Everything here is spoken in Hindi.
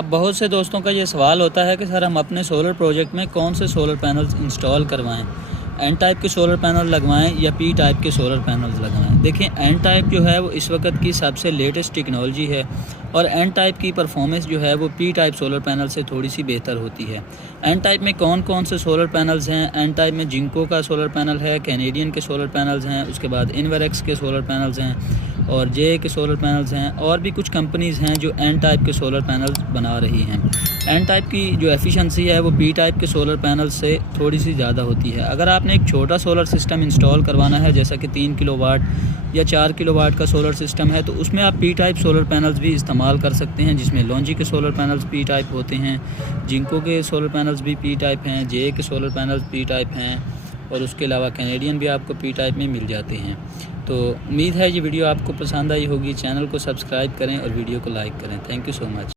अब बहुत से दोस्तों का ये सवाल होता है कि सर हम अपने सोलर प्रोजेक्ट में कौन से सोलर पैनल्स इंस्टॉल करवाएं, एन टाइप के सोलर पैनल लगवाएं या पी टाइप के सोलर पैनल्स लगवाएं। देखिए, एन टाइप जो है वो इस वक्त की सबसे लेटेस्ट टेक्नोलॉजी है और एन टाइप की परफॉर्मेंस जो है वो पी टाइप सोलर पैनल से थोड़ी सी बेहतर होती है। एन टाइप में कौन कौन से सोलर पैनल्स हैं? एन टाइप में जिंको का सोलर पैनल है, कैनेडियन के सोलर पैनल्स हैं, उसके बाद इन्वेरेक्स के सोलर पैनल्स हैं और जे के सोलर पैनल्स हैं, और भी कुछ कंपनीज़ हैं जो एन टाइप के सोलर पैनल्स बना रही हैं। एन टाइप की जो एफिशिएंसी है वो पी टाइप के सोलर पैनल से थोड़ी सी ज़्यादा होती है। अगर आपने एक छोटा सोलर सिस्टम इंस्टॉल करवाना है, जैसा कि 3 किलोवाट या 4 किलोवाट का सोलर सिस्टम है, तो उसमें आप पी टाइप सोलर पैनल्स भी इस्तेमाल कर सकते हैं, जिसमें लॉन्जी के सोलर पैनल्स पी टाइप होते हैं, जिंको के सोलर पैनल्स भी पी टाइप हैं, जे के सोलर पैनल्स पी टाइप हैं और उसके अलावा कैनेडियन भी आपको पी टाइप में मिल जाते हैं। तो उम्मीद है ये वीडियो आपको पसंद आई होगी। चैनल को सब्सक्राइब करें और वीडियो को लाइक करें। Thank you so much.